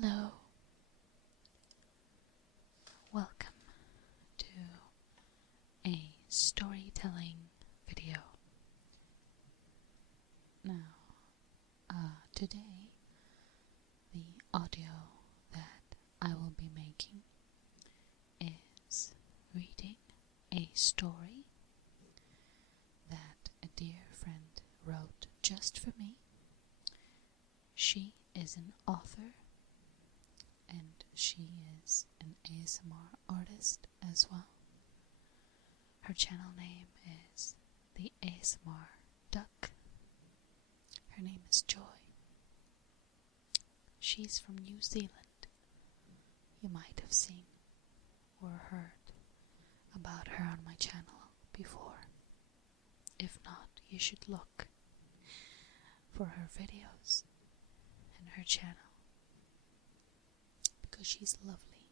Hello, welcome to a storytelling video. Now, today the audio that I will be making is reading a story that a dear friend wrote just for me. She is an author and she is an ASMR artist as well. Her channel name is the ASMR Duck. Her name is Joy. She's from New Zealand. You might have seen or heard about her on my channel before. If not, you should look for her videos and her channel, because she's lovely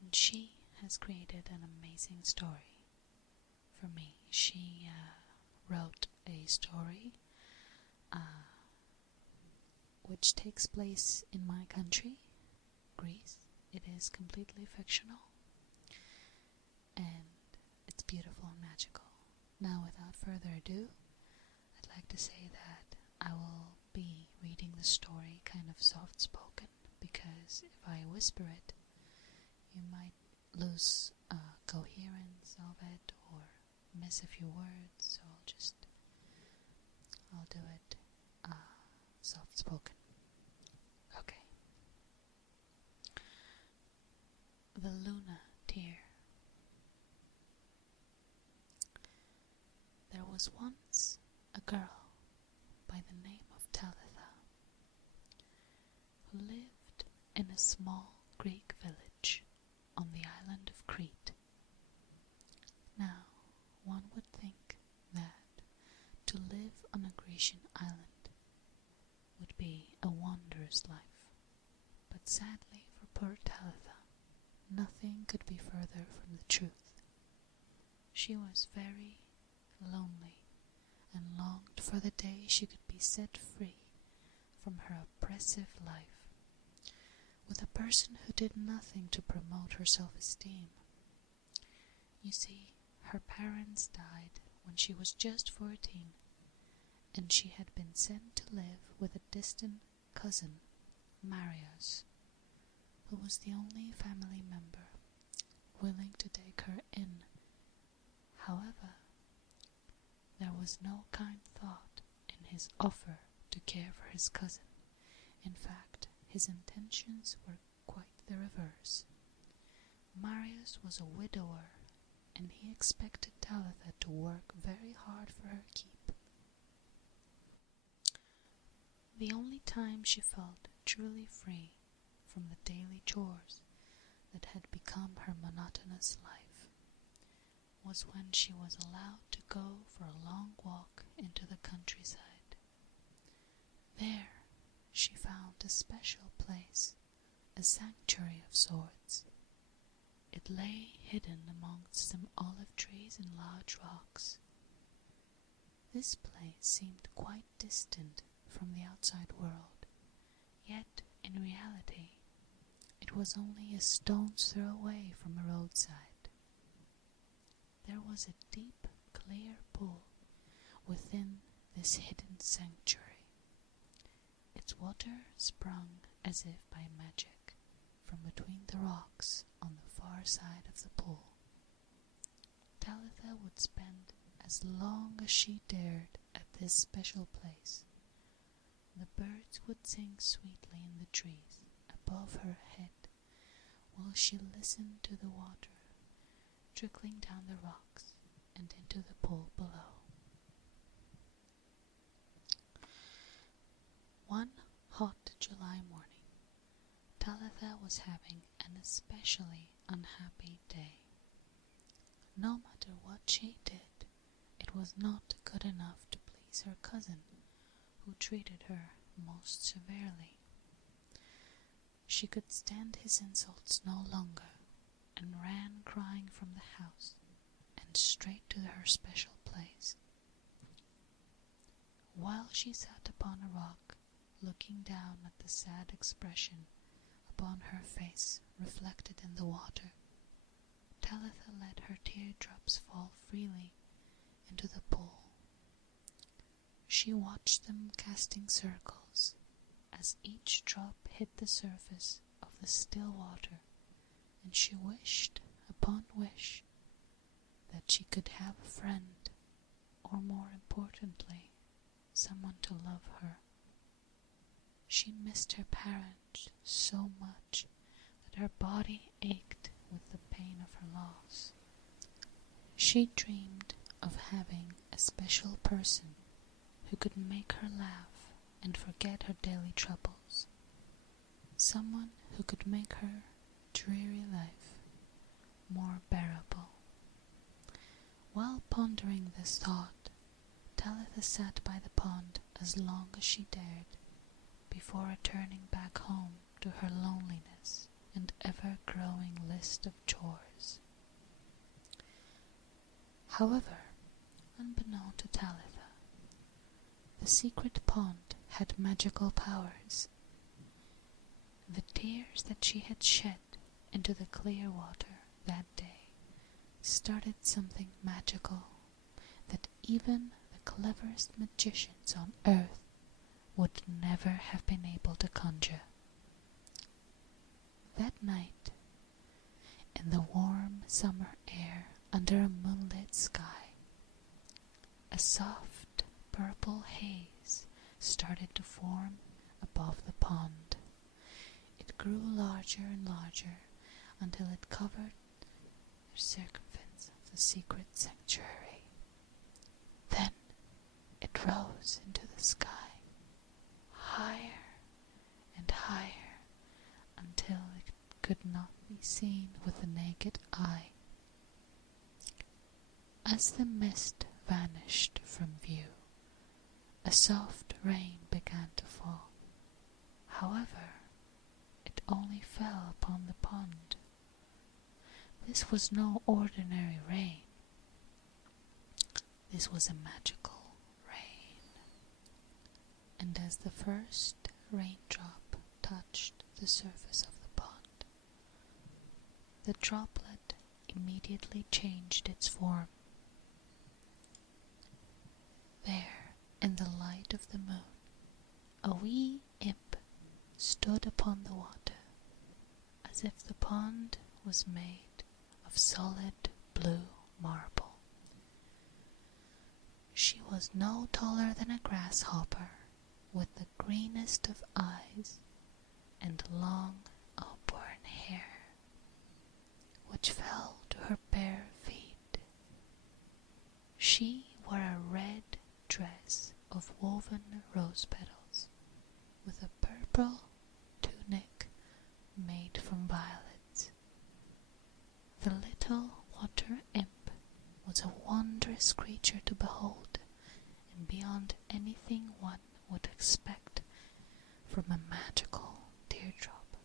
and she has created an amazing story for me. She wrote a story which takes place in my country, Greece. It is completely fictional and it's beautiful and magical. Now, without further ado, I'd like to say that I will be reading the story kind of soft spoken, because if I whisper it, you might lose coherence of it or miss a few words, so I'll do it soft spoken. Okay. The Luna Tear. There was once a girl by the name of Talitha who lived in a small Greek village on the island of Crete. Now, one would think that to live on a Grecian island would be a wondrous life, but sadly for poor Talitha, nothing could be further from the truth. She was very lonely and longed for the day she could be set free from her oppressive life with a person who did nothing to promote her self-esteem. You see, her parents died when she was just 14, and she had been sent to live with a distant cousin, Marius, who was the only family member willing to take her in. However, there was no kind thought in his offer to care for his cousin. In fact, his intentions were quite the reverse. Marius was a widower, and he expected Talitha to work very hard for her keep. The only time she felt truly free from the daily chores that had become her monotonous life was when she was allowed to go for a long walk into the countryside. There she found a special place, a sanctuary of sorts. It lay hidden amongst some olive trees and large rocks. This place seemed quite distant from the outside world, yet in reality it was only a stone's throw away from a roadside. There was a deep, clear pool within this hidden sanctuary. Its water sprung as if by magic from between the rocks on the far side of the pool. Talitha would spend as long as she dared at this special place. The birds would sing sweetly in the trees above her head, while she listened to the water trickling down the rocks and into the pool below. One hot July morning, Talitha was having an especially unhappy day. No matter what she did, it was not good enough to please her cousin, who treated her most severely. She could stand his insults no longer, and ran crying from the house and straight to her special place. While she sat upon a rock, looking down at the sad expression upon her face reflected in the water, Talitha let her teardrops fall freely into the pool. She watched them casting circles as each drop hit the surface of the still water, and she wished upon wish that she could have a friend, or more importantly, someone to love her. She missed her parents so much that her body ached with the pain of her loss. She dreamed of having a special person who could make her laugh and forget her daily troubles, someone who could make her dreary life more bearable. While pondering this thought, Talitha sat by the pond as long as she dared before returning back home to her loneliness and ever-growing list of chores. However, unbeknown to Talitha, the secret pond had magical powers. The tears that she had shed into the clear water that day started something magical that even the cleverest magicians on earth would never have been able to conjure. That night, in the warm summer air under a moonlit sky, a soft purple haze started to form above the pond. It grew larger and larger until it covered the circumference of the secret sanctuary. Then it rose into the sky, higher and higher, until it could not be seen with the naked eye. As the mist vanished from view, a soft rain began to fall. However, it only fell upon the pond. This was no ordinary rain. This was a magical rain. And as the first raindrop touched the surface of the pond, the droplet immediately changed its form. There, in the light of the moon, a wee imp stood upon the water, as if the pond was made of solid blue marble. She was no taller than a grasshopper, with the greenest of eyes and long auburn hair, which fell to her bare feet. She wore a red dress of woven rose petals, with a purple tunic made from violets. The little water imp was a wondrous creature to behold, and beyond anything one would expect from a magical teardrop.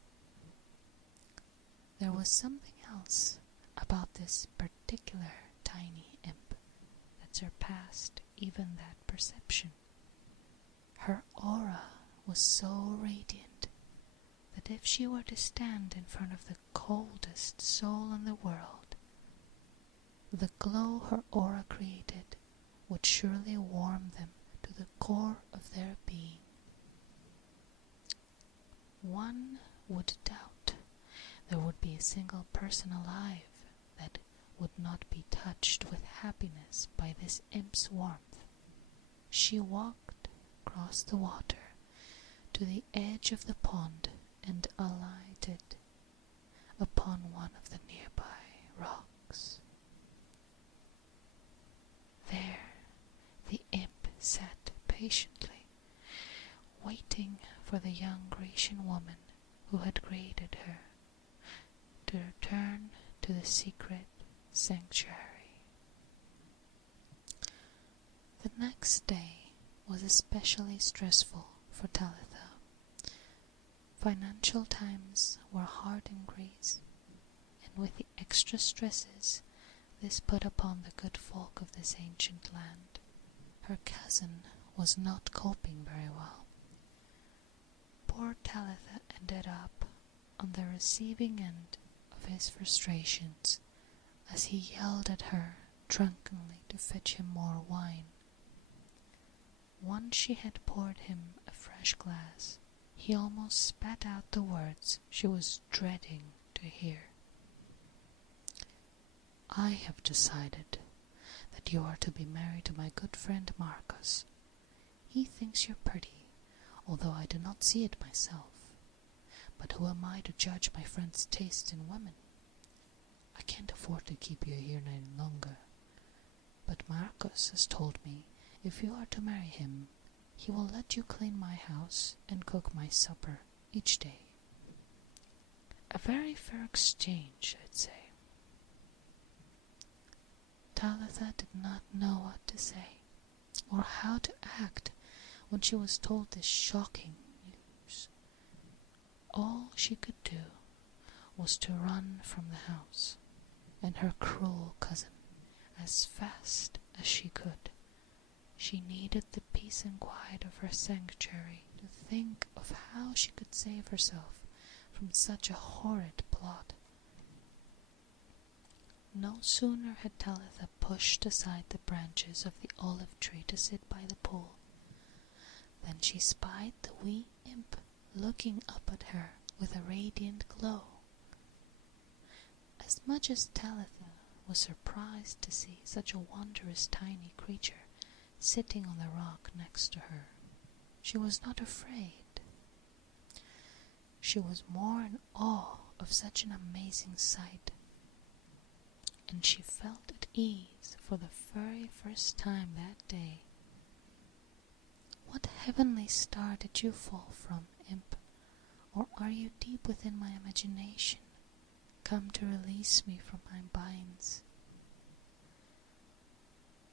There was something else about this particular tiny imp that surpassed even that perception. Her aura was so radiant that if she were to stand in front of the coldest soul in the world, the glow her aura created would surely warm them to the core of their being. One would doubt there would be a single person alive that would not be touched with happiness by this imp's warmth. She walked across the water to the edge of the pond and alighted upon one of the nearby rocks. There the imp sat patiently, waiting for the young Grecian woman who had created her to return to the secret sanctuary. The next day was especially stressful for Talitha. Financial times were hard in Greece, and with the extra stresses this put upon the good folk of this ancient land, her cousin was not coping very well. poor Talitha ended up on the receiving end of his frustrations as he yelled at her drunkenly to fetch him more wine. Once she had poured him a fresh glass, he almost spat out the words she was dreading to hear. "I have decided that you are to be married to my good friend Marcus. He thinks you're pretty, although I do not see it myself. But who am I to judge my friend's taste in women? I can't afford to keep you here any longer. But Marcus has told me if you are to marry him, he will let you clean my house and cook my supper each day. A very fair exchange, I'd say." Talitha did not know what to say, or how to act when she was told this shocking news. All she could do was to run from the house and her cruel cousin as fast as she could. She needed the peace and quiet of her sanctuary to think of how she could save herself from such a horrid plot. No sooner had Talitha pushed aside the branches of the olive tree to sit by the pool than she spied the wee imp looking up at her with a radiant glow. As much as Talitha was surprised to see such a wondrous tiny creature sitting on the rock next to her, she was not afraid. She was more in awe of such an amazing sight, and she felt at ease for the very first time that day. "What heavenly star did you fall from, imp? Or are you deep within my imagination, come to release me from my binds?"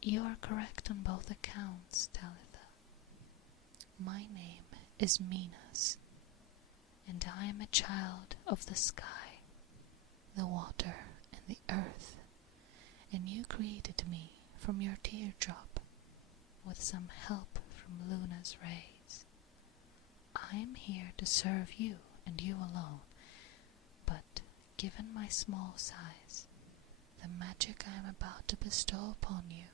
"You are correct on both accounts, Talitha. My name is Minas, and I am a child of the sky, the water, and the earth, and you created me from your teardrop, with some help from Luna's rays. I am here to serve you and you alone, but given my small size, the magic I am about to bestow upon you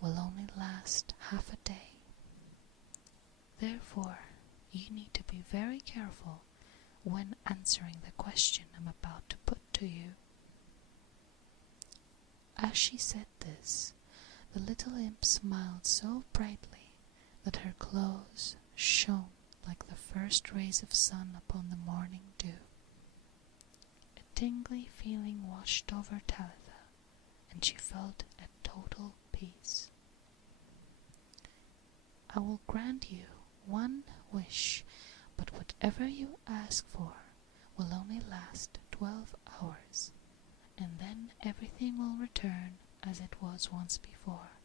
will only last half a day. Therefore, you need to be very careful when answering the question I'm about to put to you." As she said this, the little imp smiled so brightly that her clothes shone like the first rays of sun upon the morning dew. A tingly feeling washed over Talitha, and she felt at total peace. "I will grant you one wish, but whatever you ask for will only last 12 hours, and then everything will return as it was once before.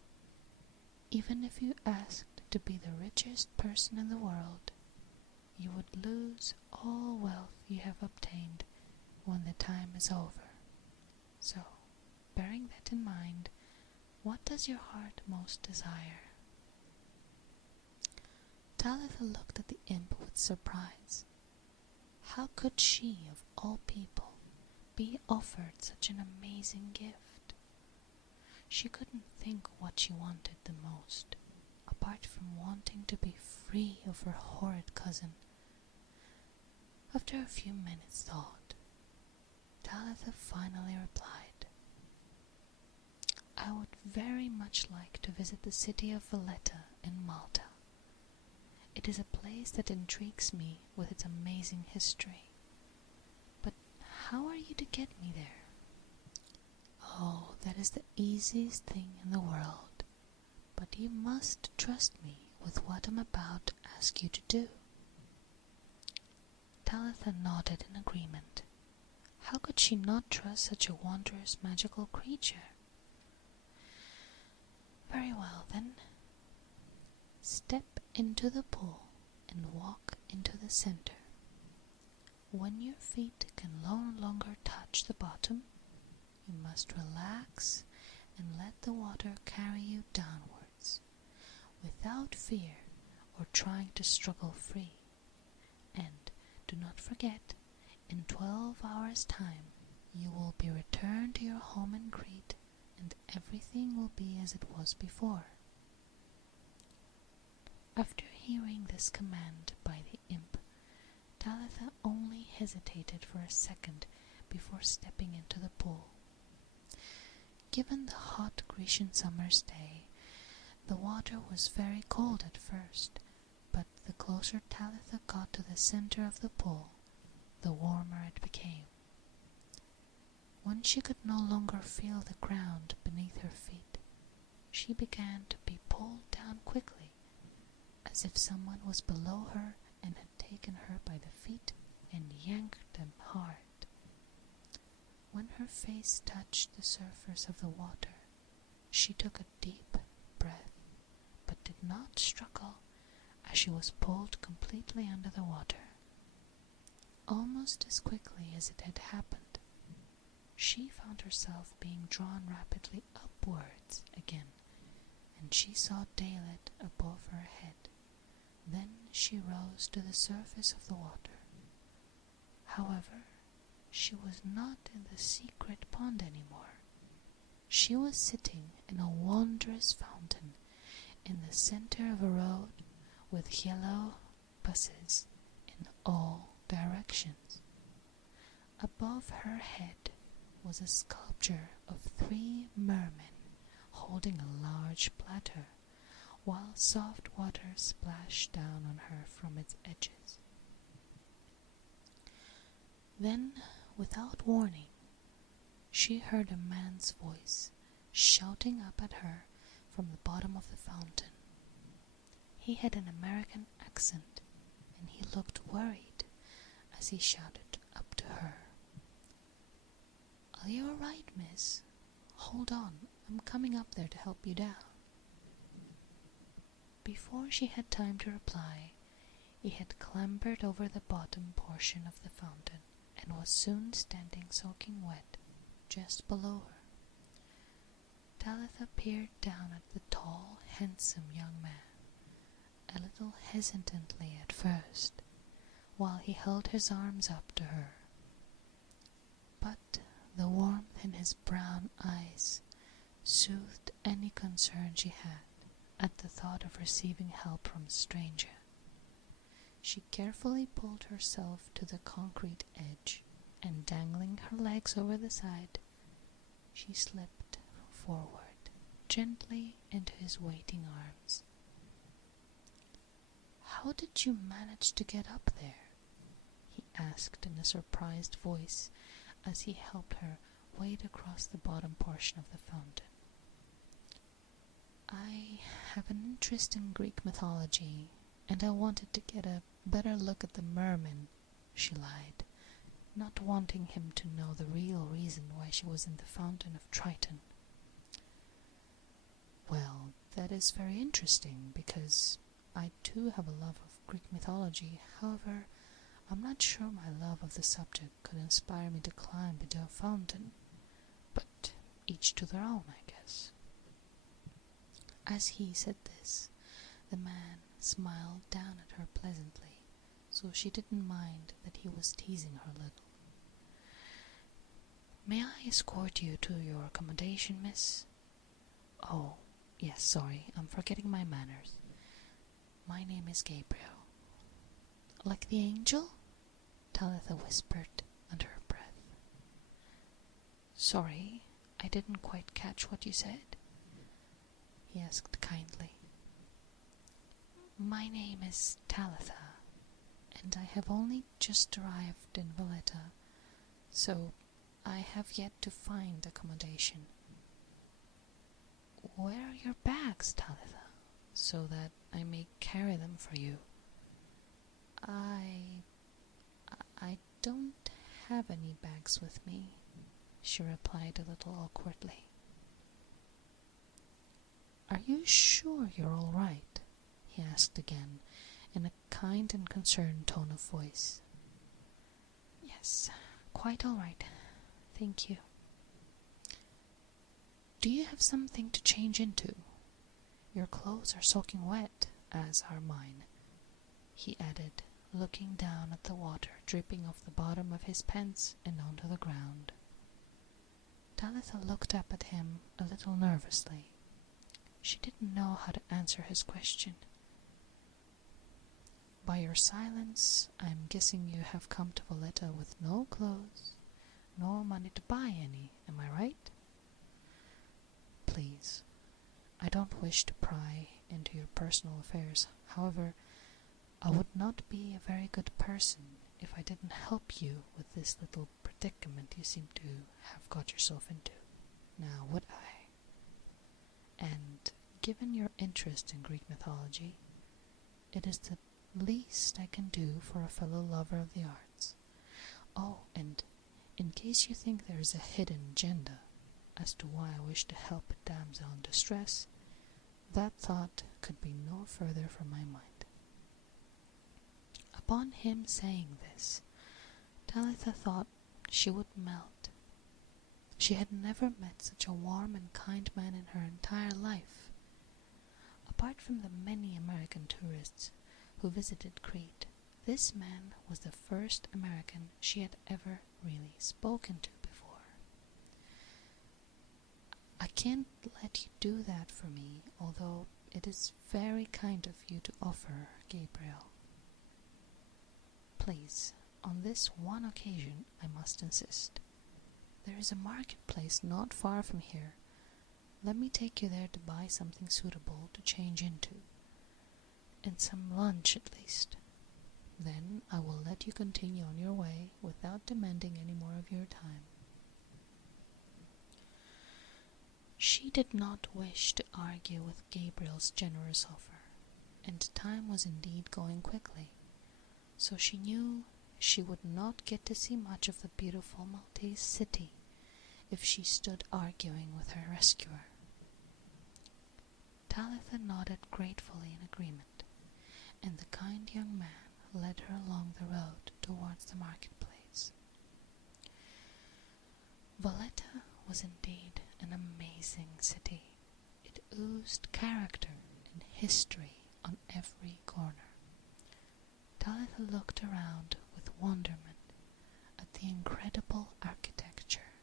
Even if you asked to be the richest person in the world, you would lose all wealth you have obtained when the time is over. So, bearing that in mind, what does your heart most desire?" Talitha looked at the imp with surprise. How could she, of all people, be offered such an amazing gift? She couldn't think what she wanted the most, apart from wanting to be free of her horrid cousin. After a few minutes' thought, Talitha finally replied, "I would very much like to visit the city of Valletta in Malta. It is a place that intrigues me with its amazing history. But how are you to get me there?" "Oh, that is the easiest thing in the world, but you must trust me with what I'm about to ask you to do." Talitha nodded in agreement. How could she not trust such a wondrous magical creature? "Very well, then. Step into the pool and walk into the center. When your feet can no longer touch the bottom, you must relax and let the water carry you downwards, without fear or trying to struggle free. Do not forget, in 12 hours' time you will be returned to your home in Crete, and everything will be as it was before." After hearing this command by the imp, Talitha only hesitated for a second before stepping into the pool. Given the hot Grecian summer's day, the water was very cold at first, but the closer Talitha got to the center of the pool, the warmer it became. When she could no longer feel the ground beneath her feet, she began to be pulled down quickly, as if someone was below her and had taken her by the feet and yanked them hard. When her face touched the surface of the water, she took a deep breath, but did not struggle, as she was pulled completely under the water. Almost as quickly as it had happened, she found herself being drawn rapidly upwards again, and she saw daylight above her head. Then she rose to the surface of the water. However, she was not in the secret pond anymore. She was sitting in a wondrous fountain in the center of a road with yellow buses in all directions. Above her head was a sculpture of 3 mermen holding a large platter, while soft water splashed down on her from its edges. Then, without warning, she heard a man's voice shouting up at her from the bottom of the fountain. He had an American accent, and he looked worried as he shouted up to her. "Are you all right, miss? Hold on, I'm coming up there to help you down." Before she had time to reply, he had clambered over the bottom portion of the fountain and was soon standing soaking wet just below her. Talitha peered down at the tall, handsome young man, a little hesitantly at first, while he held his arms up to her. But the warmth in his brown eyes soothed any concern she had at the thought of receiving help from a stranger. She carefully pulled herself to the concrete edge, and dangling her legs over the side, she slipped forward gently into his waiting arms. "How did you manage to get up there?" he asked in a surprised voice as he helped her wade across the bottom portion of the fountain. "I have an interest in Greek mythology, and I wanted to get a better look at the merman," she lied, not wanting him to know the real reason why she was in the fountain of Triton. "Well, that is very interesting, because I too have a love of Greek mythology. However, I'm not sure my love of the subject could inspire me to climb into a fountain, but each to their own, I guess." As he said this, the man smiled down at her pleasantly, so she didn't mind that he was teasing her a little. "May I escort you to your accommodation, miss?" "Oh, yes, sorry, I'm forgetting my manners. My name is Gabriel." "Like the angel?" Talitha whispered under her breath. "Sorry, I didn't quite catch what you said," he asked kindly. "My name is Talitha, and I have only just arrived in Valletta, so I have yet to find accommodation." "Where are your bags, Talitha, so that I may carry them for you?" I don't have any bags with me," she replied a little awkwardly. "Are you sure you're all right?" he asked again, in a kind and concerned tone of voice. "Yes, quite all right, thank you." "Do you have something to change into? Your clothes are soaking wet, as are mine," he added, looking down at the water dripping off the bottom of his pants and onto the ground. Talitha looked up at him a little nervously. She didn't know how to answer his question. "By your silence, I'm guessing you have come to Valletta with no clothes, nor money to buy any, am I right?" "Please, I don't wish to pry into your personal affairs. However, I would not be a very good person if I didn't help you with this little predicament you seem to have got yourself into. Now, would I? And given your interest in Greek mythology, it is the least I can do for a fellow lover of the arts. Oh, and in case you think there is a hidden agenda as to why I wish to help a damsel in distress, that thought could be no further from my mind." Upon him saying this, Talitha thought she would melt. She had never met such a warm and kind man in her entire life. Apart from the many American tourists who visited Crete, this man was the first American she had ever really spoken to before. "I can't let you do that for me, although it is very kind of you to offer, Gabriel. Please, on this one occasion I must insist. There is a marketplace not far from here. Let me take you there to buy something suitable to change into, and some lunch at least. Then I will let you continue on your way without demanding any more of your time." She did not wish to argue with Gabriel's generous offer, and time was indeed going quickly, so she knew she would not get to see much of the beautiful Maltese city if she stood arguing with her rescuer. Talitha nodded gratefully in agreement, and the kind young man led her along the road towards the marketplace. Valletta was indeed an amazing city. It oozed character and history on every corner. Talitha looked around with wonderment at the incredible architecture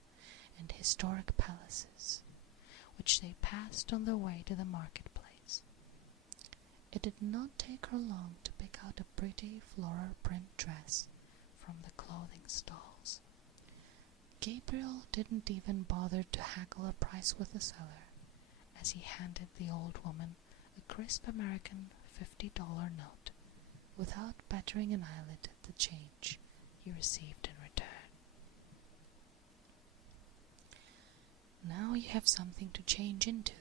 and historic palaces which they passed on their way to the marketplace. It did not take her long to pick out a pretty floral print dress from the clothing stalls. Gabriel didn't even bother to haggle a price with the seller as he handed the old woman a crisp American $50 note without battering an eyelid at the change he received in return. "Now you have something to change into.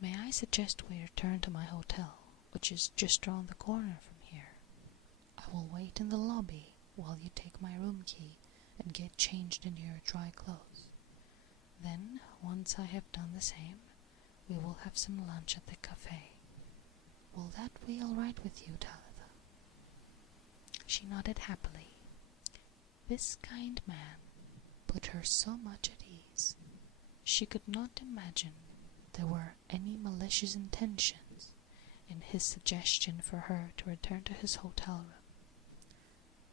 May I suggest we return to my hotel, which is just round the corner from here? I will wait in the lobby while you take my room key and get changed into your dry clothes. Then, once I have done the same, we will have some lunch at the cafe. Will that be all right with you, Talitha?" She nodded happily. This kind man put her so much at ease. She could not imagine there were any malicious intentions in his suggestion for her to return to his hotel room.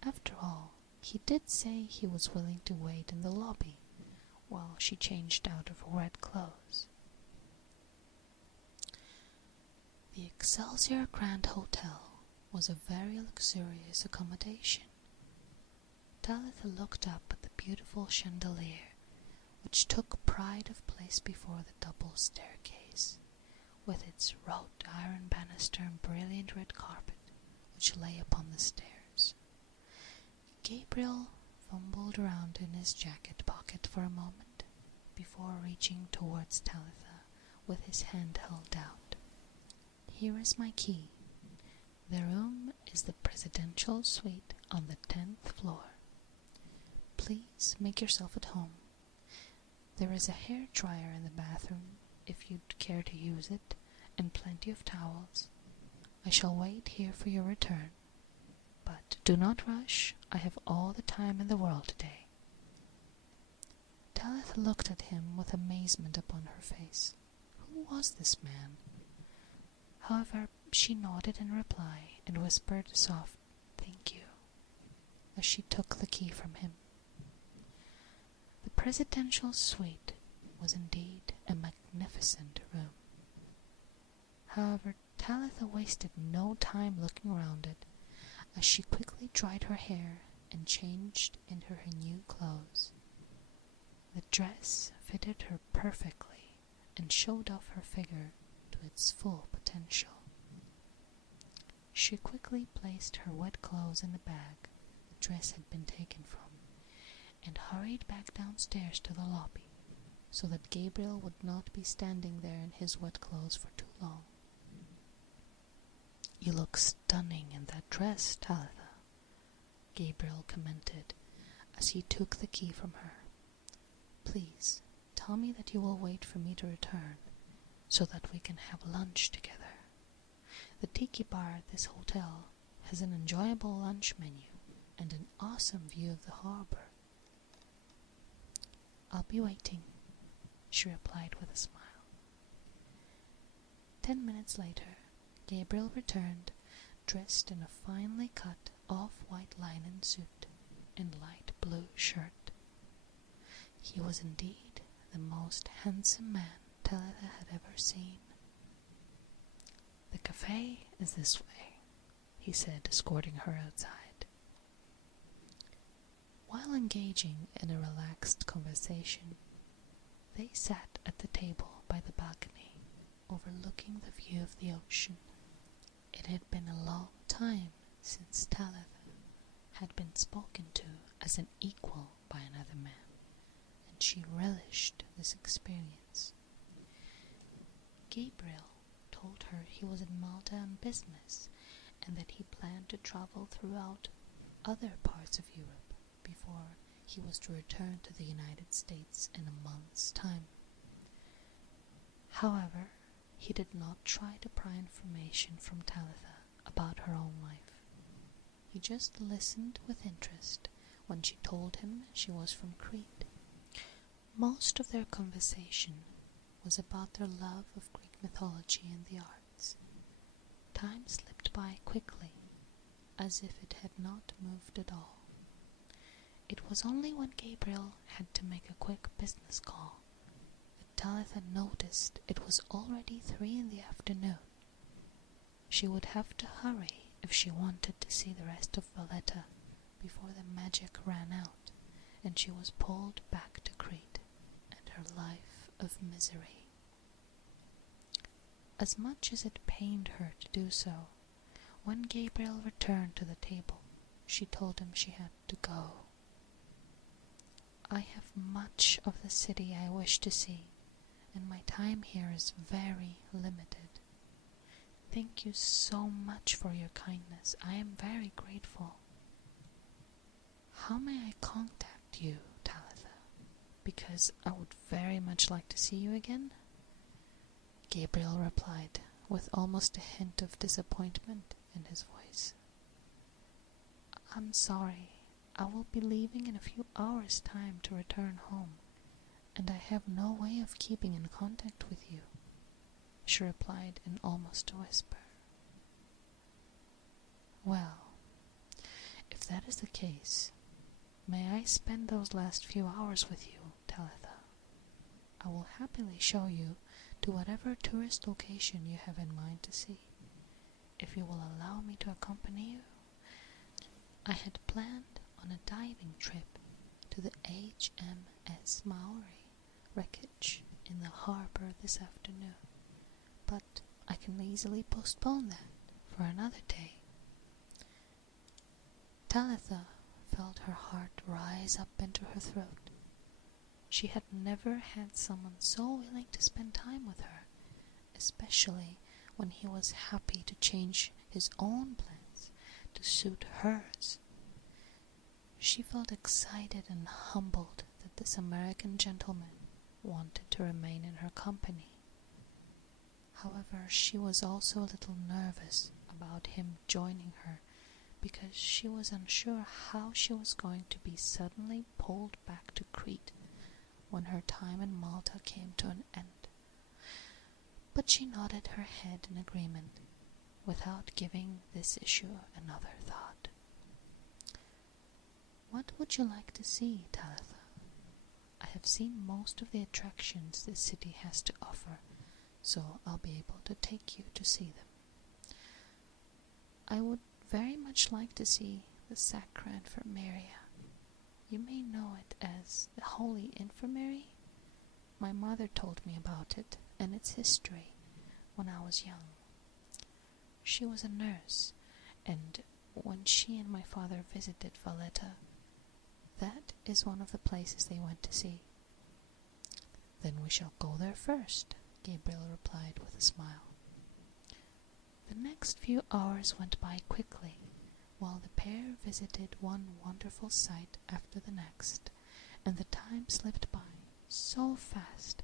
After all, he did say he was willing to wait in the lobby while she changed out of her wet clothes. The Excelsior Grand Hotel was a very luxurious accommodation. Talitha looked up at the beautiful chandelier which took pride of place before the double staircase, with its wrought iron banister and brilliant red carpet which lay upon the stairs. Gabriel fumbled around in his jacket pocket for a moment before reaching towards Talitha with his hand held out. "Here is my key. The room is the presidential suite on the 10th floor. Please make yourself at home. There is a hair dryer in the bathroom if you'd care to use it, and plenty of towels. I shall wait here for your return. But do not rush. I have all the time in the world today." Talitha looked at him with amazement upon her face. Who was this man? However, she nodded in reply and whispered a soft "Thank you," as she took the key from him. The presidential suite was indeed a magnificent room. However, Talitha wasted no time looking around it, as she quickly dried her hair and changed into her new clothes. The dress fitted her perfectly and showed off her figure to its full potential. She quickly placed her wet clothes in the bag the dress had been taken from, and hurried back downstairs to the lobby, so that Gabriel would not be standing there in his wet clothes for too long. "You look stunning in that dress, Talitha," Gabriel commented as he took the key from her. "Please tell me that you will wait for me to return, so that we can have lunch together. The tiki bar at this hotel has an enjoyable lunch menu and an awesome view of the harbor." "I'll be waiting," she replied with a smile. 10 minutes later, Gabriel returned, dressed in a finely cut off-white linen suit and light blue shirt. He was indeed the most handsome man Talitha had ever seen. "The cafe is this way," he said, escorting her outside. While engaging in a relaxed conversation, they sat at the table by the balcony, overlooking the view of the ocean. It had been a long time since Talitha had been spoken to as an equal by another man, and she relished this experience. Gabriel told her he was in Malta on business, and that he planned to travel throughout other parts of Europe before he was to return to the United States in a month's time. However, he did not try to pry information from Talitha about her own life. He just listened with interest when she told him she was from Crete. Most of their conversation was about their love of Greek mythology and the arts. Time slipped by quickly, as if it had not moved at all. It was only when Gabriel had to make a quick business call that Talitha noticed it was already 3 in the afternoon. She would have to hurry if she wanted to see the rest of Valletta before the magic ran out and she was pulled back to Crete and her life of misery. As much as it pained her to do so, when Gabriel returned to the table, she told him she had to go. "I have much of the city I wish to see, and my time here is very limited. Thank you so much for your kindness. I am very grateful. How may I contact you, Talitha? Because I would very much like to see you again?" Gabriel replied, with almost a hint of disappointment in his voice. "I'm sorry. I will be leaving in a few hours' time to return home, and I have no way of keeping in contact with you," she replied in almost a whisper. "Well, if that is the case, may I spend those last few hours with you, Talitha? I will happily show you to whatever tourist location you have in mind to see, if you will allow me to accompany you. I had planned on a diving trip to the HMS Maori wreckage in the harbor this afternoon, but I can easily postpone that for another day." Talitha felt her heart rise up into her throat. She had never had someone so willing to spend time with her, especially when he was happy to change his own plans to suit hers. She felt excited and humbled that this American gentleman wanted to remain in her company. However, she was also a little nervous about him joining her, because she was unsure how she was going to be suddenly pulled back to Crete when her time in Malta came to an end. But she nodded her head in agreement, without giving this issue another thought. What would you like to see, Talitha? I have seen most of the attractions this city has to offer, so I'll be able to take you to see them. I would very much like to see the Sacra Infirmaria. You may know it as the Holy Infirmary. My mother told me about it and its history when I was young. She was a nurse, and when she and my father visited Valletta, that is one of the places they went to see. Then we shall go there first, Gabriel replied with a smile. The next few hours went by quickly, while the pair visited one wonderful sight after the next, and the time slipped by so fast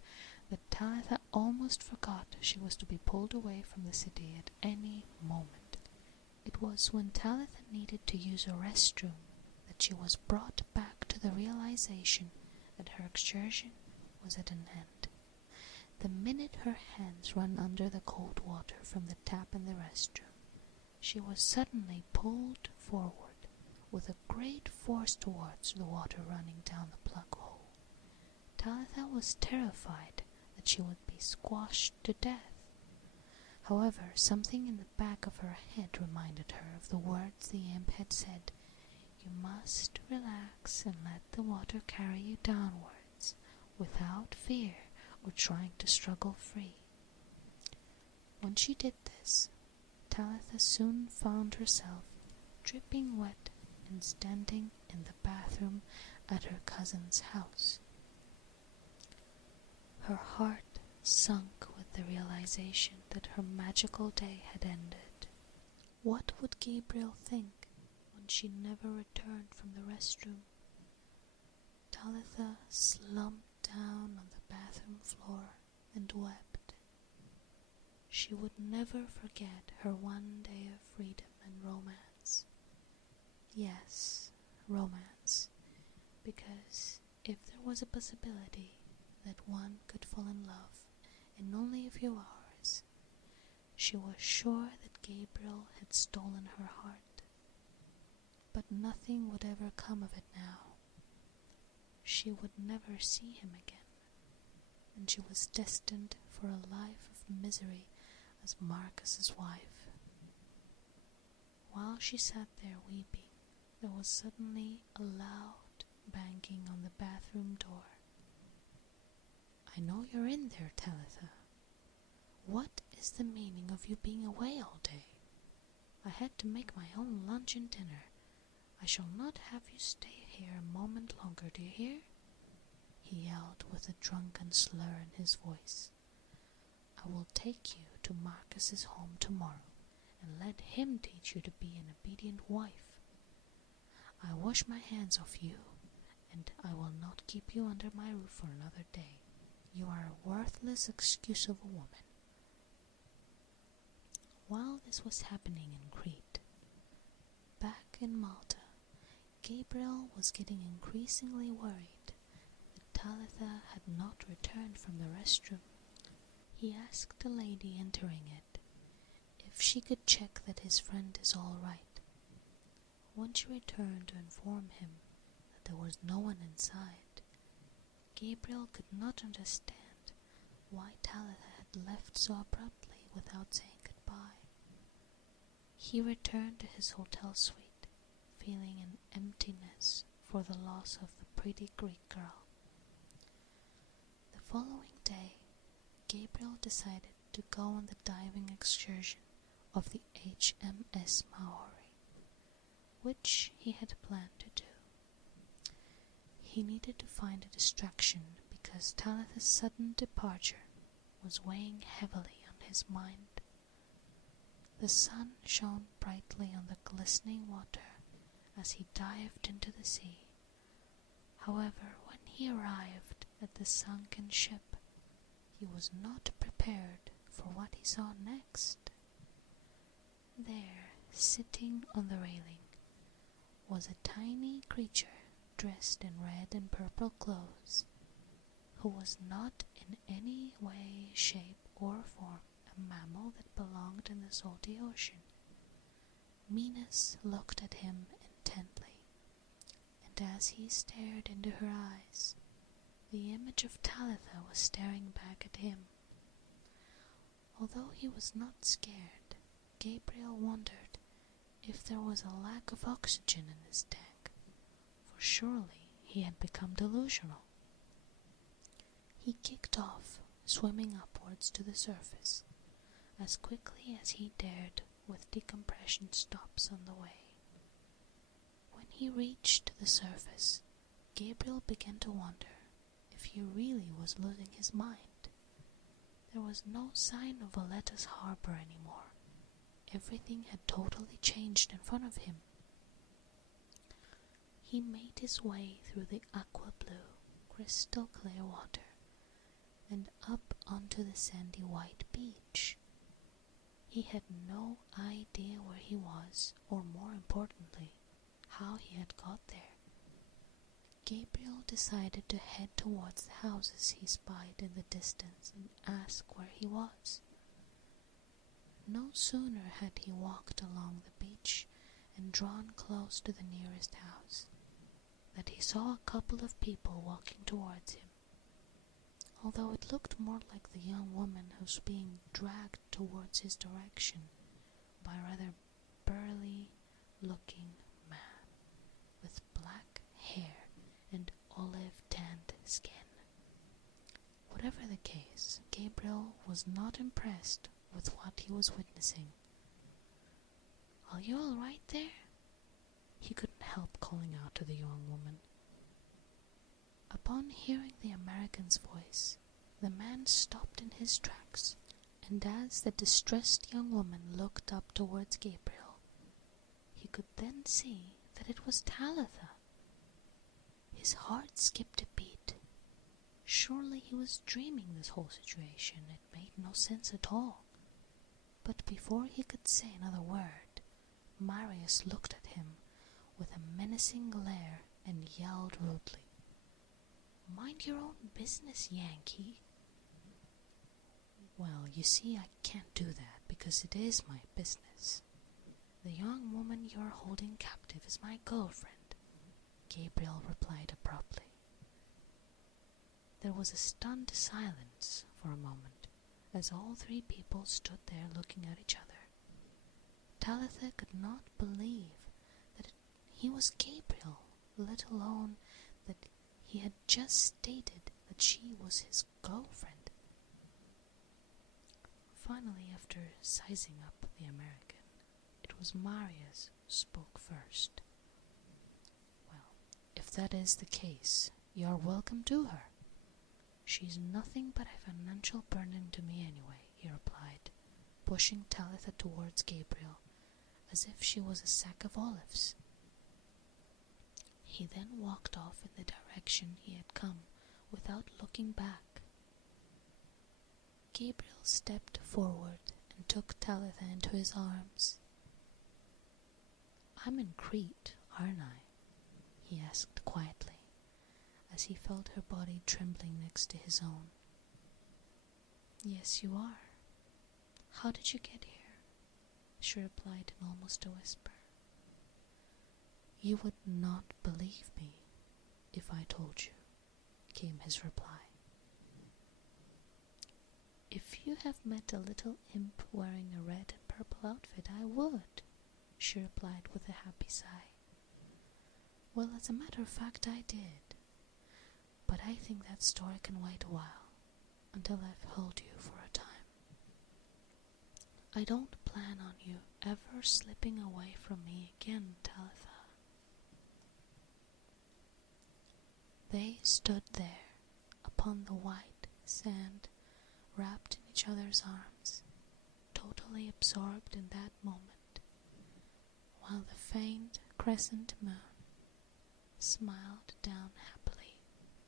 that Talitha almost forgot she was to be pulled away from the city at any moment. It was when Talitha needed to use a restroom that she was brought back to the realization that her excursion was at an end. The minute her hands ran under the cold water from the tap in the restroom, she was suddenly pulled forward with a great force towards the water running down the plug hole. Talitha was terrified that she would be squashed to death. However, something in the back of her head reminded her of the words the imp had said: "You must relax and let the water carry you downwards, without fear or trying to struggle free." When she did this, Talitha soon found herself dripping wet and standing in the bathroom at her cousin's house. Her heart sunk with the realization that her magical day had ended. What would Gabriel think when she never returned from the restroom? Talitha slumped down on the bathroom floor and wept. She would never forget her one day of freedom and romance. Yes, romance, because if there was a possibility that one could fall in love in only a few hours, she was sure that Gabriel had stolen her heart. But nothing would ever come of it now. She would never see him again, and she was destined for a life of misery as Marcus's wife. While she sat there weeping, there was suddenly a loud banging on the bathroom door. "I know you're in there, Talitha. What is the meaning of you being away all day? I had to make my own lunch and dinner. I shall not have you stay here a moment longer, do you hear?" he yelled with a drunken slur in his voice. "I will take you to Marcus's home tomorrow and let him teach you to be an obedient wife. I wash my hands of you, and I will not keep you under my roof for another day. You are a worthless excuse of a woman." While this was happening in Crete, back in Malta, Gabriel was getting increasingly worried that Talitha had not returned from the restroom. He asked the lady entering it if she could check that his friend is all right. When she returned to inform him that there was no one inside, Gabriel could not understand why Talitha had left so abruptly without saying goodbye. He returned to his hotel suite, feeling an emptiness for the loss of the pretty Greek girl. The following day, Gabriel decided to go on the diving excursion of the HMS Maori, which he had planned to do. He needed to find a distraction because Talitha's sudden departure was weighing heavily on his mind. The sun shone brightly on the glistening water as he dived into the sea. However, when he arrived at the sunken ship, he was not prepared for what he saw next. There, sitting on the railing, was a tiny creature dressed in red and purple clothes, who was not in any way, shape, or form a mammal that belonged in the salty ocean. Minas looked at him intently, and as he stared into her eyes, the image of Talitha was staring back at him. Although he was not scared, Gabriel wondered if there was a lack of oxygen in his tank, for surely he had become delusional. He kicked off, swimming upwards to the surface, as quickly as he dared, with decompression stops on the way. When he reached the surface, Gabriel began to wonder if he really was losing his mind. There was no sign of Valletta's harbor anymore. Everything had totally changed in front of him. He made his way through the aqua-blue, crystal-clear water and up onto the sandy white beach. He had no idea where he was, or more importantly, how he had got there. Gabriel decided to head towards the houses he spied in the distance and ask where he was. No sooner had he walked along the beach and drawn close to the nearest house, that he saw a couple of people walking towards him. Although it looked more like the young woman who was being dragged towards his direction by a rather burly-looking man with black hair and olive-tanned skin. Whatever the case, Gabriel was not impressed with what he was witnessing. "Are you all right there?" he couldn't help calling out to the young woman. Upon hearing the American's voice, the man stopped in his tracks, and as the distressed young woman looked up towards Gabriel, he could then see that it was Talitha. His heart skipped a beat. Surely he was dreaming this whole situation. It made no sense at all. But before he could say another word, Marius looked at him with a menacing glare and yelled rudely, "Mind your own business, Yankee." "Well, you see, I can't do that, because it is my business. The young woman you are holding captive is my girlfriend," Gabriel replied abruptly. There was a stunned silence for a moment, as all three people stood there looking at each other. Talitha could not believe that he was Gabriel, let alone that he had just stated that she was his girlfriend. Finally, after sizing up the American, it was Marius who spoke first. "Well, if that is the case, you are welcome to her. She's nothing but a financial burden to me anyway," he replied, pushing Talitha towards Gabriel as if she was a sack of olives. He then walked off in the direction he had come without looking back. Gabriel stepped forward and took Talitha into his arms. "I'm in Crete, aren't I?" he asked quietly, as he felt her body trembling next to his own. "Yes, you are. How did you get here?" she replied in almost a whisper. "You would not believe me if I told you," came his reply. "If you have met a little imp wearing a red and purple outfit, I would," she replied with a happy sigh. "Well, as a matter of fact, I did. But I think that story can wait a while, until I've held you for a time. I don't plan on you ever slipping away from me again, Talitha." They stood there, upon the white sand, wrapped in each other's arms, totally absorbed in that moment, while the faint crescent moon smiled down happily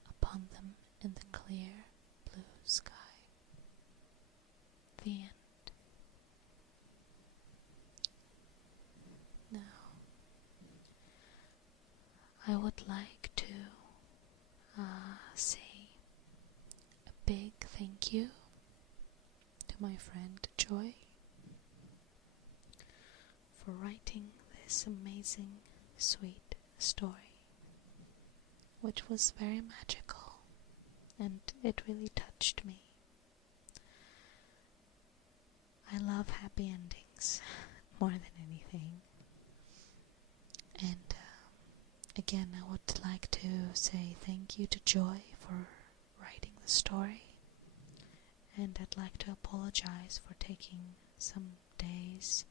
upon them in the clear blue sky. The end. Now, I would like to say a big thank you to my friend Joy for writing this amazing, sweet story. which was very magical, and it really touched me. I love happy endings more than anything. And again, I would like to say thank you to Joy for writing the story. And I'd like to apologize for taking some days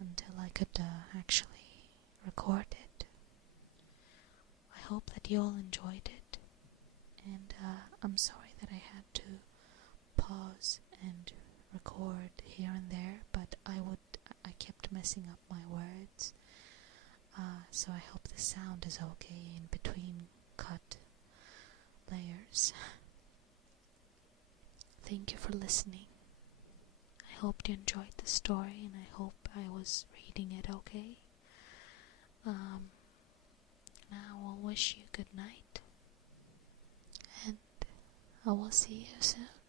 until I could actually record it. I hope that you all enjoyed it, and I'm sorry that I had to pause and record here and there, but I kept messing up my words, so I hope the sound is okay in between cut layers. Thank you for listening. I hope you enjoyed the story, and I hope I was reading it okay. Now I'll wish you good night, and I will see you soon.